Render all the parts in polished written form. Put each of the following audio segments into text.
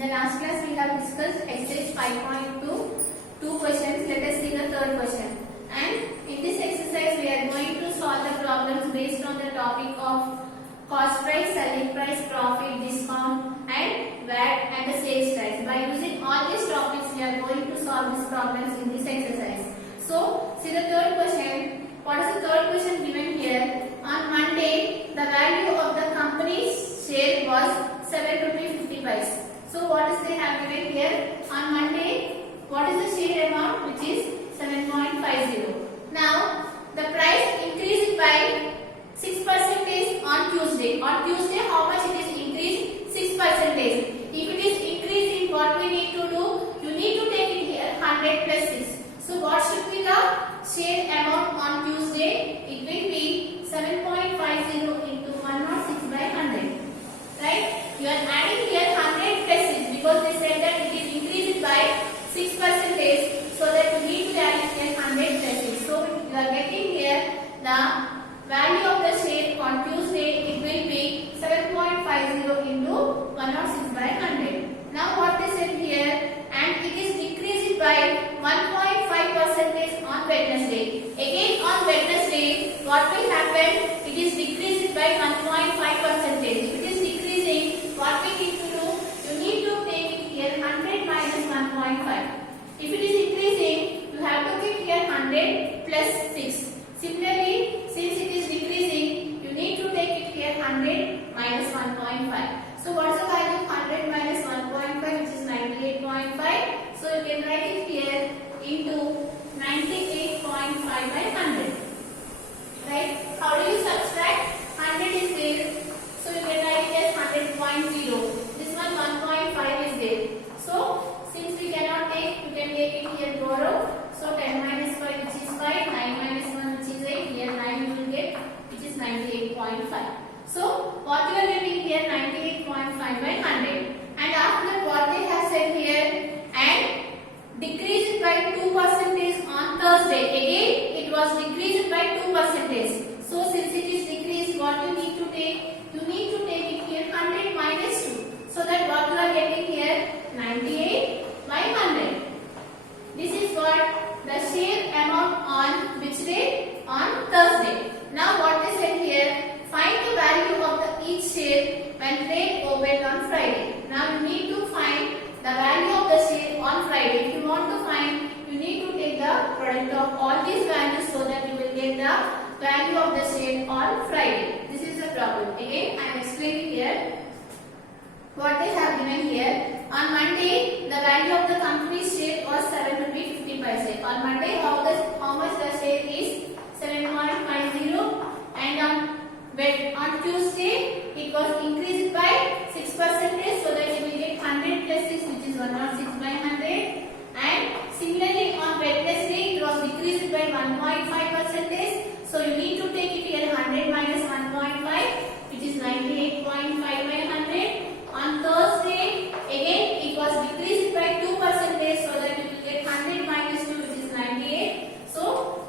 the last class we have discussed exercise 5.2, two questions. Let us see the third question. And in this exercise we are going to solve the problems based on the topic of cost price, selling price, profit, discount and VAT and the sales price. By using all these topics we are going to solve these problems in this exercise. So see the third question. What is the third question given here? On Monday the value of the company's share was 7 rupees 50 paise. So what is they have given here? On Monday, what is the share amount? Which is 7.50. Now the price increased by 6% on Tuesday. On Tuesday, how much it is increased? 6%. If it is increasing, what we need to do? You need to take it here 100 plus 6. So what should be the share amount on Tuesday? It will be 7.50 into 106 by 100. Right? You are adding here 100 plus 6 because they said that it is increased by 6%. So that you need to add here 100 plus 6. So you are getting here the value of the share on Tuesday. It will be 7.50 into 106 by 100. Now what they said here, and it is decreased by 1.5% on Wednesday. Again on Wednesday, what will happen? It is decreased by 1.5%. If it is decreasing, what we need to do? You need to take it here 100 minus 1.5. If it is increasing, you have to keep here 100 plus 6. Similarly, since it is decreasing, you need to take it here 100 minus 1.5. So what is the value of 100 minus 1.5, which is 98.5. So you can write it here into 98.5 by 100. Right? How do you subtract? 100 is there. So you can write it as 100.0. This one 1.5 is there. So since we cannot take, you can take it here borrow. So 10 minus 5, which is 5, 9 minus 1, which is 8. Here 9 you will get, which is 98.5. So what you are getting here 98.5 by 100. And after that what they have said here, and decreased by 2% on Thursday. Again it was decreased by 2%. So since it is decreased, what you need to take? You need to take it here 100 minus 2. So that what you are getting here 98 by 100. This is what the share amount on which day? On Thursday. Now what they said here, find the value of the each share when trade opened on Friday. Now you need to find the value of the share on Friday. If you want to find, you need to take the product of all these values so that you will get the value of the share on Friday. This is the problem. Again I am explaining here what they have given here. On Monday, the value of the company's share was 7 rupees 50 paise. On Monday, how much the share is? 7.50. And on Tuesday, it was increased by 6%. So that you will get 100 plus 6, which is 106 by 100. And similarly, on Wednesday, it was decreased by 1.5%. So you need to take it here 100 minus 1.5, which is 98.5 by 100. On Thursday, again it was decreased by 2%, so that you will get 100 minus 2, which is 98. So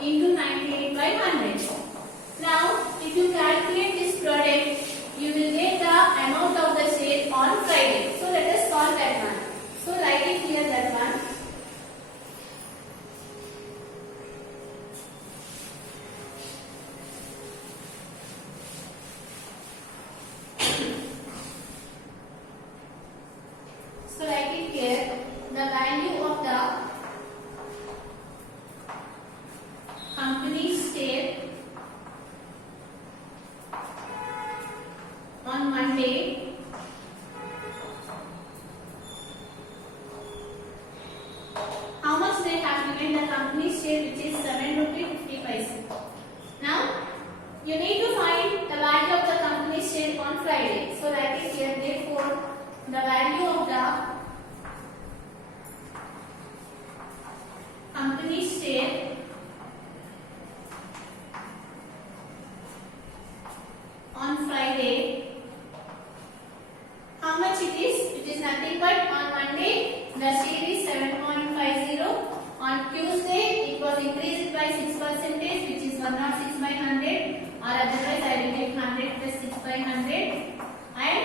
into 98 by 100. Now, if you calculate this product, you will get the amount of the share on Friday. So let us solve that one. So write it here, that one. So write it here, the value of the company's share on Monday how much they have given the company's share, which is 7 rupees 50 paise. Now you need to find the value of the company's share on Friday. So write it here, therefore the value of the company's share on Friday, how much it is? It is nothing but on Monday the share is 7.50. On Tuesday it was increased by 6%, which is 106 by 100, or otherwise I will take 100 plus 6 by 100. And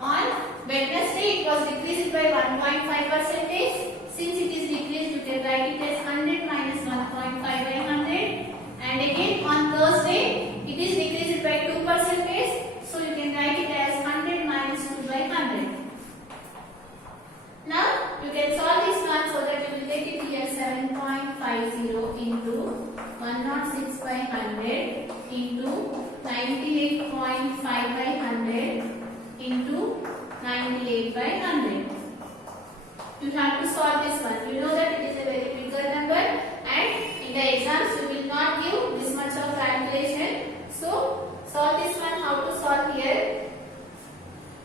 on Wednesday it was decreased by 1.5 percentage. Since it is decreased, you can write it as 100 minus 1.5 by 100. And again on Thursday it is decreased by 2 percentage. So you can write it as 100 minus 2 by 100. Now you can solve this one so that you will get it here 7.50 into 106 by 100 into 98.5 by 100 into 98 by 100. You have to solve this one. You know that it is a very bigger number and in the exams you will not give this much of calculation. So solve this one. How to solve here?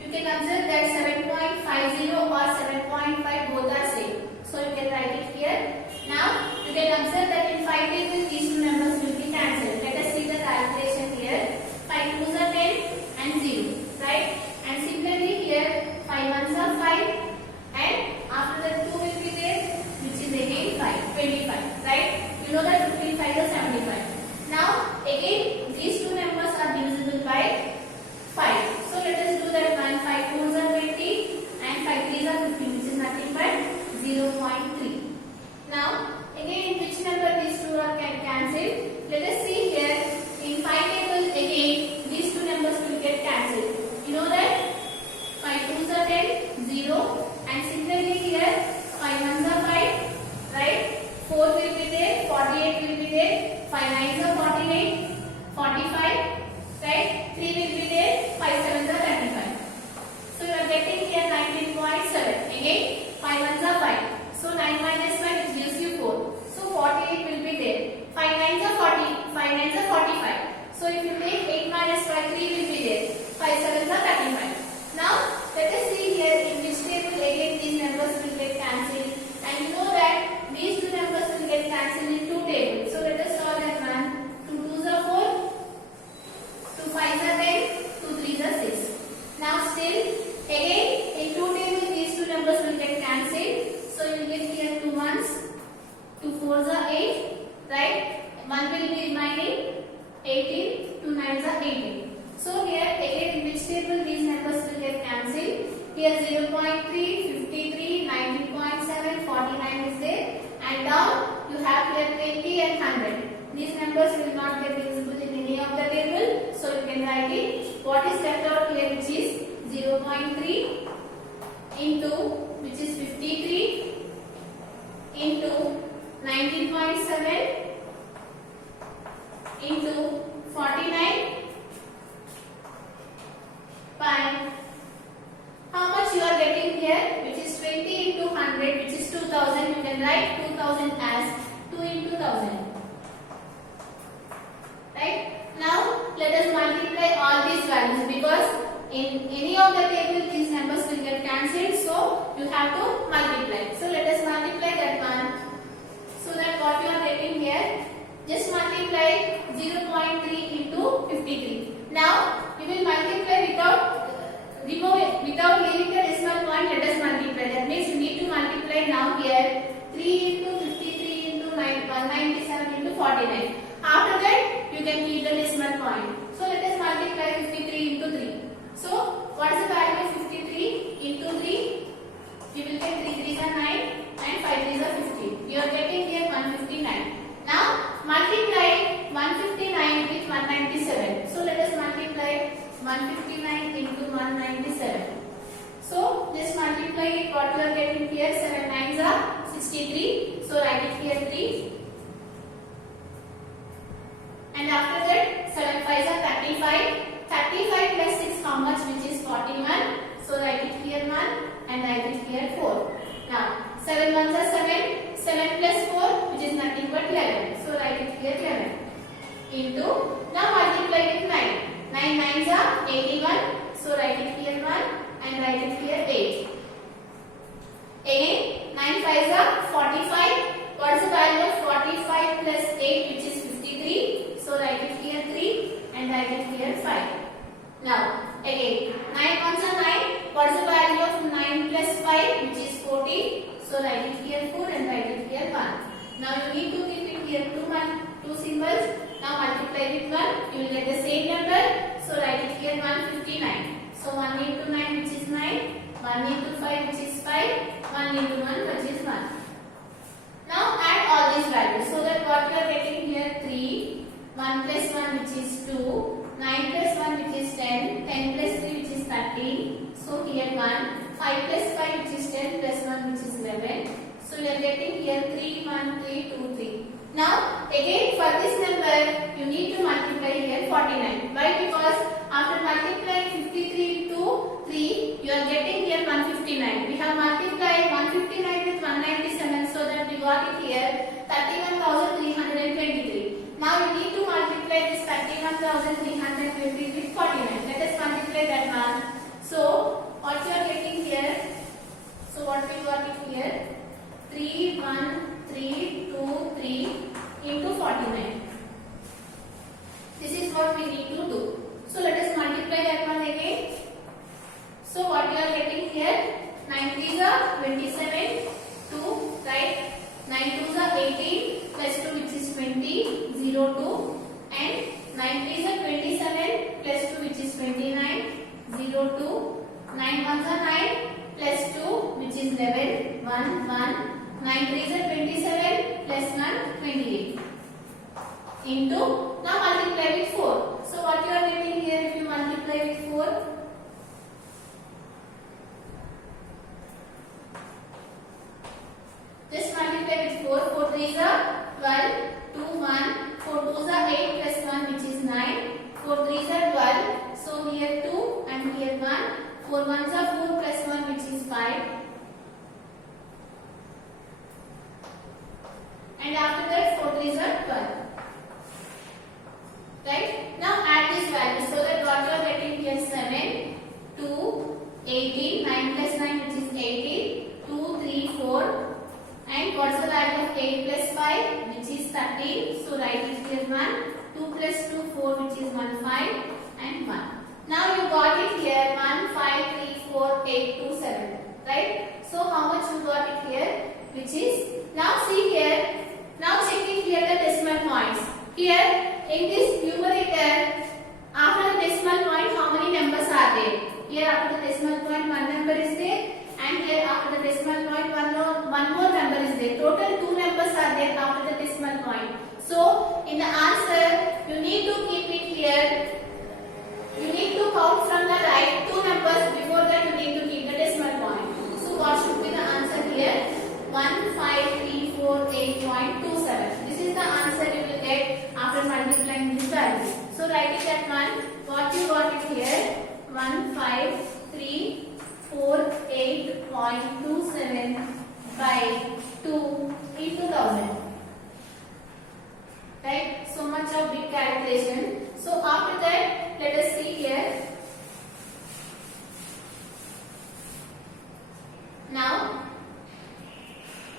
You can observe that 7.50 or 7.5 both are same. So you can write it here. Now you can observe that in 5 tables these two numbers will be cancelled. Let us see the calculation here. 5 2s are 10 and 0. Right? And similarly here 5 1s are 5 and after that 2 will be there which is again 5, 25. Right? You know that 55 is 75. Now again these two numbers are divisible by 5. So let us do that one. 5 2s are 20 and 5 3s are 50 which is nothing but 0.3. Now again which number these two are cancelled? Let us see here in 5 table again these two numbers will get cancelled. You know that 5 2s are 10, 0 and similarly here 5 1s are 5, right? 4 will be there, 48 will be there, 5 9s are 48, 45, right? 3 will be there, 5 7s are 35. So you are getting here 19.7. Again 5 1s are 5. So 9 minus 5 it gives you 4. So 48 will be there. 5 9s are 40, 5 9s are 45. So if you take 8 minus 5, 3 will be there. 5 7s are 35. Now let us see here in which table again these numbers will get cancelled. And you know that these two numbers will get cancelled in two tables. So let us solve that one. 2 2s are 4, 2 5s are 10, 2 3s are 6. Now still again in two tables these two numbers will get cancelled. So you will get here 2 1s, 2 4s are 8, right? 1 will be remaining 18, 2 9s are 18. So here again in which table these numbers will get cancelled? Here 0.3, 53, 19.7, 49 is there and down you have here 20 and 100. These numbers will not get visible in any of the table. So you can write it. What is left out here which is 0.3 into which is 53 into 19.7 into 49 by how much you are getting here which is 20 into 100 which is 2000. You can write 2000 as 2 into 1000. Right? Now let us multiply all these values because in any of the table these numbers will get cancelled. So you have to multiply. So let us multiply that one. So that what you are getting here, just multiply 0.3 into 53. Now you will multiply without leaving the decimal point. Let us multiply. That means you need to multiply now here 3 into 53 into 197 into 49. After that you can keep the decimal point. So let us multiply 53 into 3. So what is the value of 53 into 3? You will get 3 3s are 9 and 5 3s are 15. You are getting here 159. Now multiply 159 with 197. So let us multiply 159 into 197. So just multiply it. What you are getting here 7 9s are 63. So write it here 3. And after that 7 5s are 35. 35 plus 6 how much which is 41. So write it here 1 and write it here 4. Now 7 1s are 7. 7 plus 4 which is nothing but 11. So write it here 11. Into now multiply with 9. 9 9s are 81. So write it here 1 and write it here 8. Again 9 5s are 45. What is the value of 45 plus 8 which is 53. So write it here 3 and write it here 5. Now again 9 1s are 9. What is the value of 9 plus 5 which is 14. So write it here 4 and write it here 1. Now you need to keep it here 2 symbols. Now multiply with 1. You will get the same number. So write it here 159. So 1 into 9 which is 9 1 into 5 which is 5, 1 into 1 which is 1. Now add all these values. So that what you are getting here 3, 1 plus 1 which is 2, 9 plus 1 which is 10, 10 plus 3 which is 13. So here 1, 5 plus 5 which is 10 plus 1 which is 11. So we are getting here 3, 1, 3, 2, 3. Now again for this number you need to multiply here 49. Why? Because after multiplying 53 into 3 you are getting here 159. We have multiplied 159 with 197, so that we got it here 31,323. Now you need to multiply this 31,320 with 49. Let us multiply that one. So what you are getting here? So what we got it here? 3, 1, 3, 2, 3 into 49. This is what we need to do. So let us multiply that one again. So what you are getting here? 9 3s are 27, 2, right? 9 2s are 18 plus 2 which is 20, 0, 2, and 9 3s are 27 plus 2 which is 29, 0, 2, 9 1s are 9 plus 2 which is 11, 1, 1, 9 3s are 27 plus 1, 28 into, now multiply with 4. So what you are getting here if you multiply with 4? Just multiply with 4. 4 3s are 12, 2, 1, 4 2s are 8 plus 1 which is 9, 4 3s are 12, so here 2 and here 1, 4 1s are 4 plus 1 which is 5, and after that 4 3s are 12. Right? Now add this value, so that what you are getting here 7, 2, 18, 9 plus 9 which is 18, 2, 3, 4, and what's the value of 8 plus 5 which is 13, so write it here 1, 2 plus 2, 4 which is 1, 5 and 1. Now you got it here 1, 5, 3, 4, 8, 2, 7, right? So how much you got it here, which is, now see here, now checking here the decimal points. Here in this numerator, after the decimal point how many numbers are there? Here after the decimal point one number is there, and here after the decimal point one more number is there. Total 2 numbers are there after the decimal point. So in the answer you need to keep it here. You need to count from the right 2 numbers, before that you need to keep the decimal point. So what should be the answer here? 1534.27. This is the answer you will get after multiplying this value. So write it at one. What you got it here? 1534.27 by 2 into 1000. Right? So much of big calculation. So after that, let us see here. Now,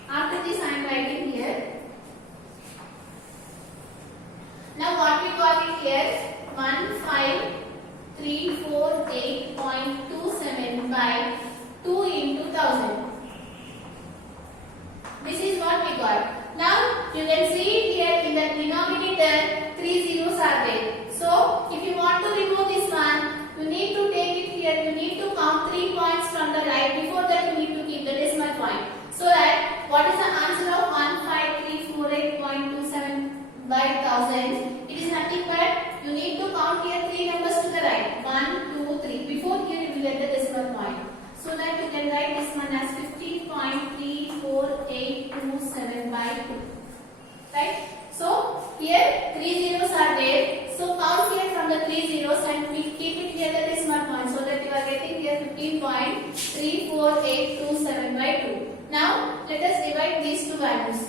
after this I am writing here. Now what we got it here? 1534.27 by 2 into 1000. This is what we got. Now you can see here in the denominator 3 zeros are there. So if you want to remove this one, you need to take it here. You need to count 3 points from the right. Before that you need to keep the decimal point. So that what is the answer of 1534.27 by 1000? It is nothing but you need to count here 3 numbers to the right. 1, 2, 3. Before here you will get the decimal point. So that you can write this one as 15.34827 by 2. Right? So here 3 zeros are there. So count here from the 3 zeros and we keep it here the decimal point, so that you are getting here 15.34827 by 2. Now let us divide these two values.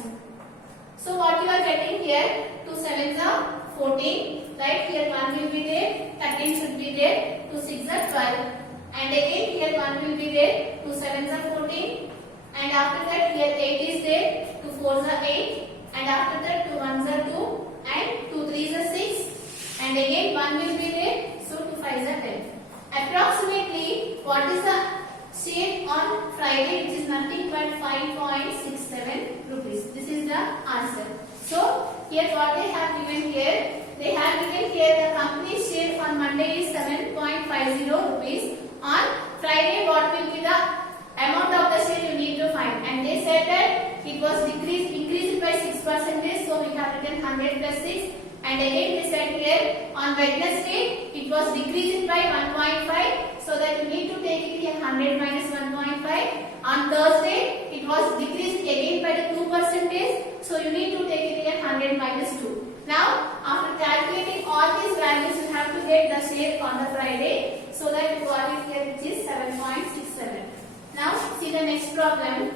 So what you are getting here, 2 7s are 14, right? Here 1 will be there, 13 should be there, 2 6 are 12, and again here 1 will be there, 2 7s are 14, and after that here 8 is there, 2 4s are 8, and after that 2 1s are 2, and 2 3s are 6, and again 1 will be there, so 2 5s are 10. Approximately what is the share on Friday, which is nothing but 5.67 rupees. This is the answer. So here what they have given here, they have given here the company share on Monday is 7.50 rupees, on Friday what will be the amount of the share you need to find, and they said that it was increased by 6%, so we have written 100 plus 6. And again they said here on Wednesday it was decreased by 1.5, so that you need to take it here 100 minus 1.5. On Thursday it was decreased again by the 2%, so you need to take it here 100 minus 2. Now after calculating all these values you have to get the share on the Friday, so that what is here, which is 7.67. Now see the next problem.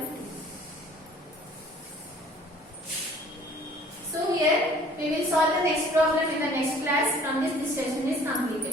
So here we will solve the next problem in the next class. From this session is completed.